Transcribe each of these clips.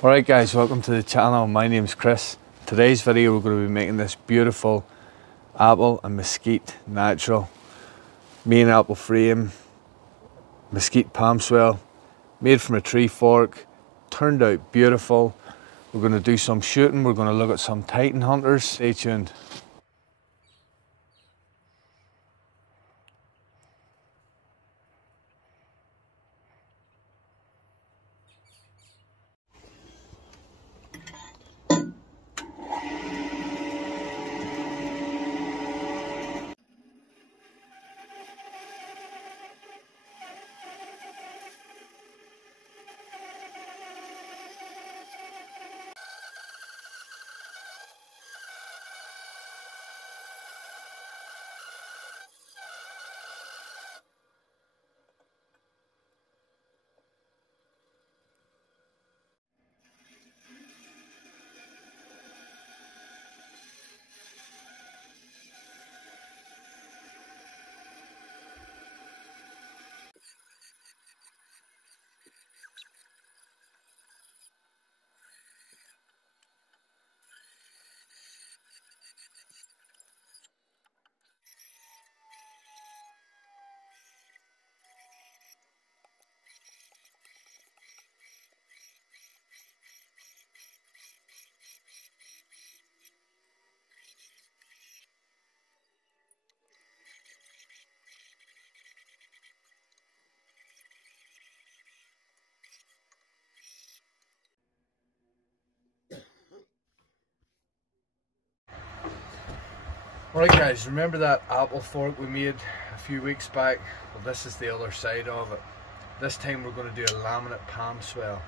Alright guys, welcome to the channel. My name's Chris. Today's video we're going to be making this beautiful Apple and Mesquite natural main Apple frame, Mesquite palm swell, made from a tree fork. Turned out beautiful. We're going to do some shooting, we're going to look at some Titan hunters. Stay tuned. Alright guys, remember that apple fork we made a few weeks back? Well, this is the other side of it. This time we're going to do a laminate palm swell.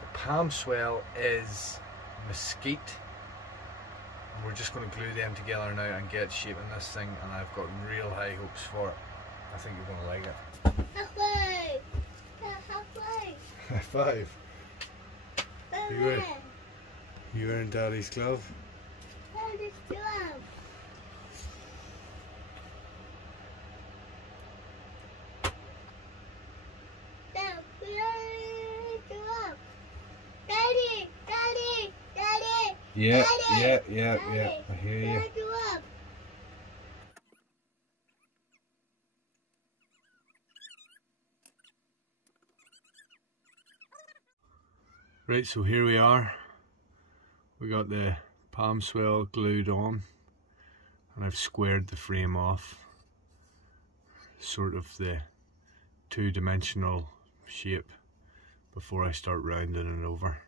The palm swell is mesquite, and we're just going to glue them together now and get shaping this thing, and I've got real high hopes for it. I think you're going to like it. Halfway! Halfway! High five. You wearing Daddy's glove? Daddy's glove. Daddy! Daddy! Daddy! Yeah, Daddy! yeah. I hear you. Right, so here we are. We got the palm swell glued on, and I've squared the frame off, sort of the two-dimensional shape before I start rounding it over.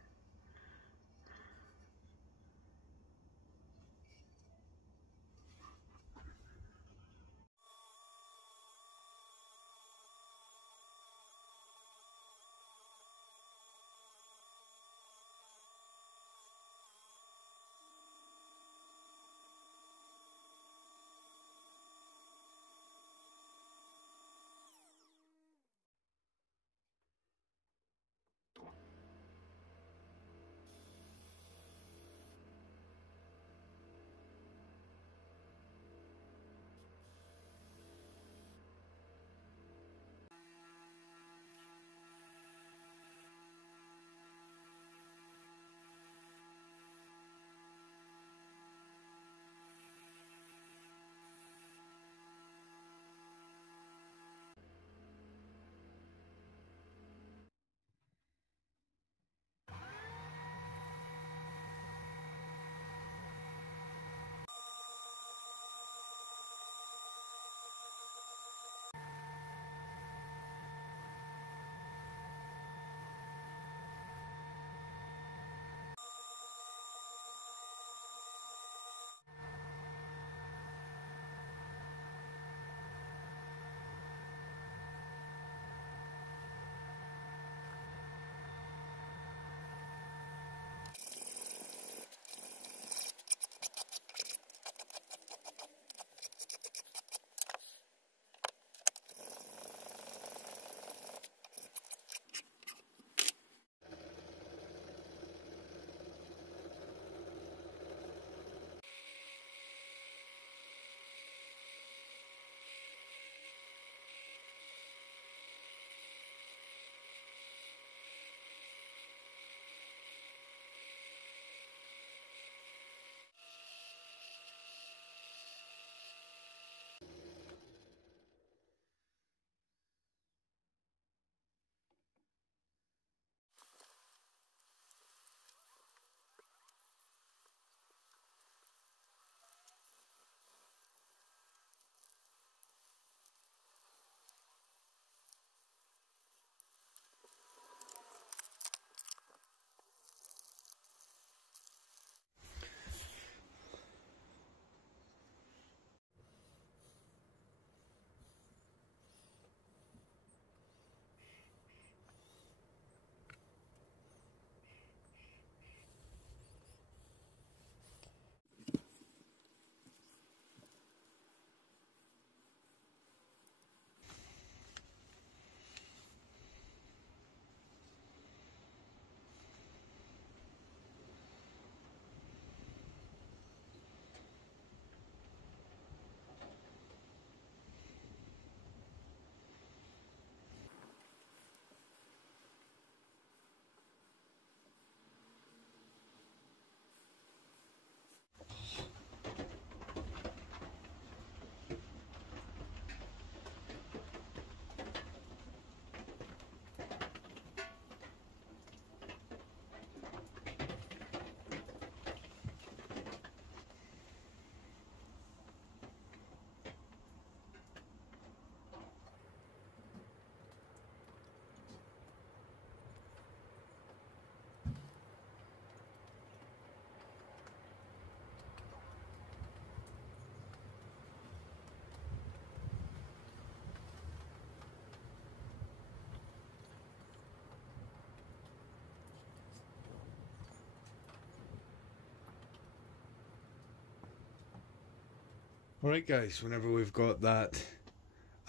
Alright guys, whenever we've got that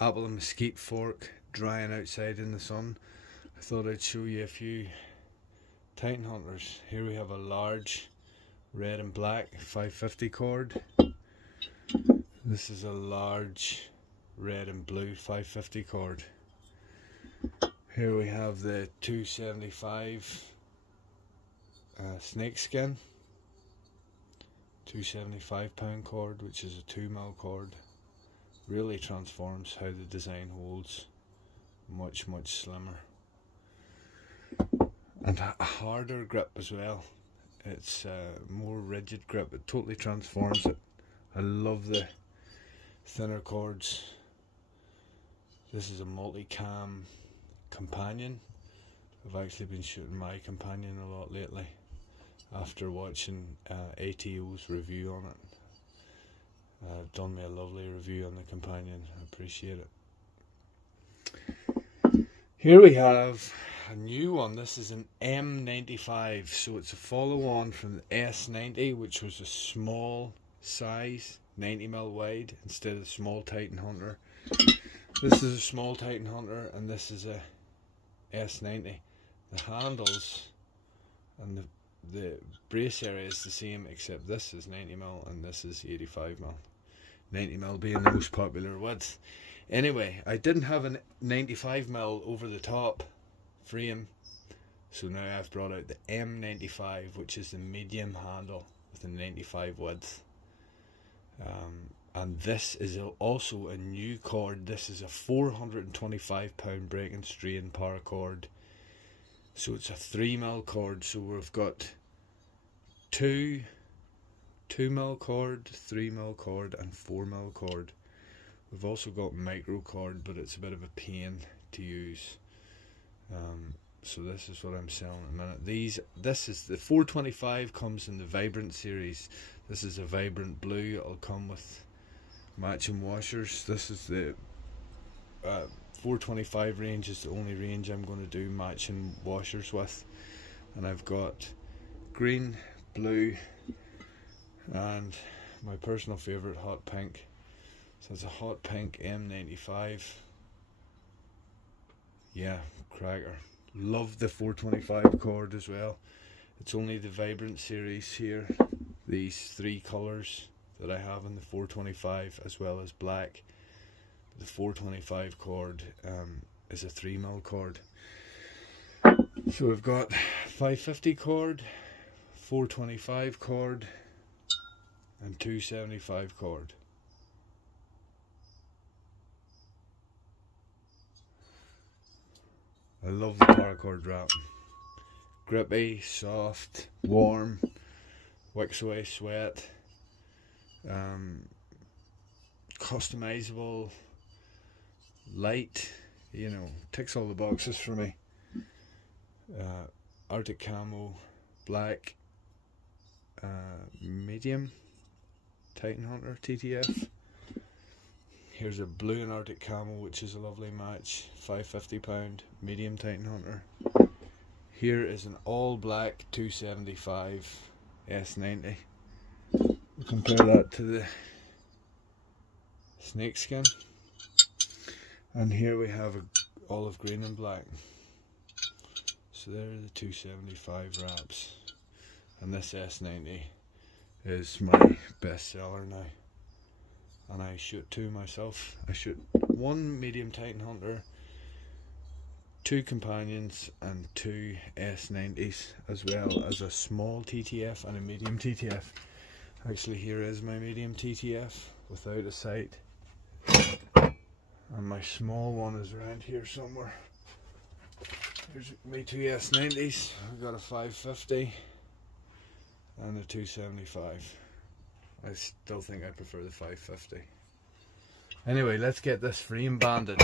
Apple Mesquite fork drying outside in the sun, I thought I'd show you a few Titan Hunters. Here we have a large red and black 550 cord. This is a large red and blue 550 cord. Here we have the 275 snakeskin, 275 pound cord, which is a 2mm cord. Really transforms how the design holds. Much slimmer and a harder grip as well. It's a more rigid grip. It totally transforms it. I love the thinner cords. This is a multi-cam companion. I've actually been shooting my companion a lot lately after watching ATO's review on it. Done me a lovely review on the companion. I appreciate it. Here we have a new one. This is an M95, so it's a follow-on from the S90, which was a small size, 90mm wide, instead of the small Titan Hunter. This is a small Titan Hunter, and this is a S90. The handles and the brace area is the same, except this is 90mm and this is 85mm. 90mm being the most popular width. Anyway, I didn't have a 95mm over the top frame, so now I've brought out the M95, which is the medium handle with a 95 width. And this is also a new cord. This is a 425 pound break and strain paracord. So it's a 3mm cord. So we've got 2mm cord, 3mm cord and 4mm cord. We've also got micro cord, but it's a bit of a pain to use. So this is what I'm selling at the minute. This is the 425, comes in the Vibrant series. This is a Vibrant blue. It'll come with matching washers. This is the 425 range is the only range I'm going to do matching washers with, and I've got green, blue, and my personal favourite, hot pink. So it's a hot pink M95. Yeah, cracker. Love the 425 cord as well. It's only the Vibrant series here, these three colours that I have in the 425, as well as black. The 425 cord is a 3mm cord. So we've got 550 cord, 425 cord and 275 cord. I love the paracord wrap. Grippy, soft, warm, wicks away sweat, customizable, light, you know, ticks all the boxes for me. Arctic camo, black, medium Titan Hunter TTF. Here's a blue and Arctic camo, which is a lovely match, 550 pound medium Titan Hunter. Here is an all black 275 S90. We'll compare that to the snakeskin. And here we have a olive green and black. So there are the 275 wraps. And this S90 is my best seller now. And I shoot two myself. I shoot one medium Titan Hunter, two companions and two S90s, as well as a small TTF and a medium TTF. Actually, here is my medium TTF without a sight, and my small one is around here somewhere. Here's my two S90s. I've got a 550 and a 275. I still think I prefer the 550. Anyway, let's get this frame banded.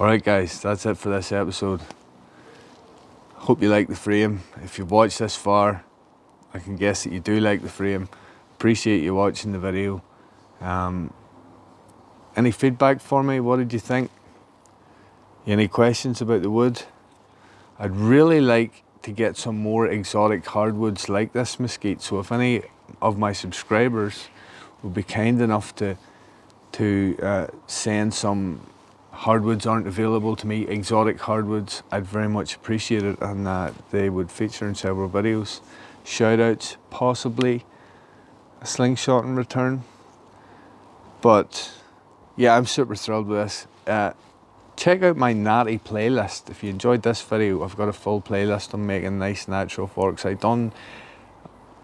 Alright guys, that's it for this episode. Hope you like the frame. If you've watched this far, I can guess that you do like the frame. Appreciate you watching the video. Any feedback for me? What did you think? Any questions about the wood? I'd really like to get some more exotic hardwoods like this mesquite, so if any of my subscribers would be kind enough to send some hardwoods aren't available to me, exotic hardwoods, I'd very much appreciate it, and they would feature in several videos. Shout outs, possibly a slingshot in return. But yeah, I'm super thrilled with this. Check out my natty playlist. If you enjoyed this video, I've got a full playlist on making nice natural forks. I done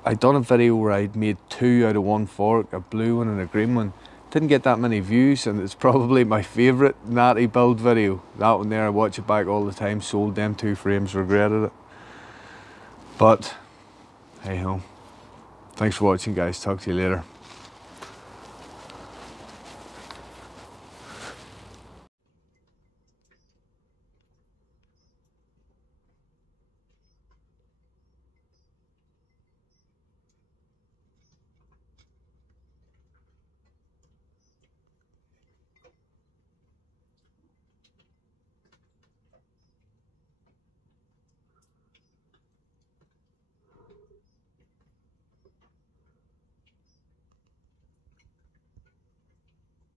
a video where I'd made 2 out of 1 fork, a blue one and a green one. Didn't get that many views, and it's probably my favourite natty build video. That one there, I watch it back all the time. Sold them 2 frames, regretted it. But hey ho. Thanks for watching guys, talk to you later.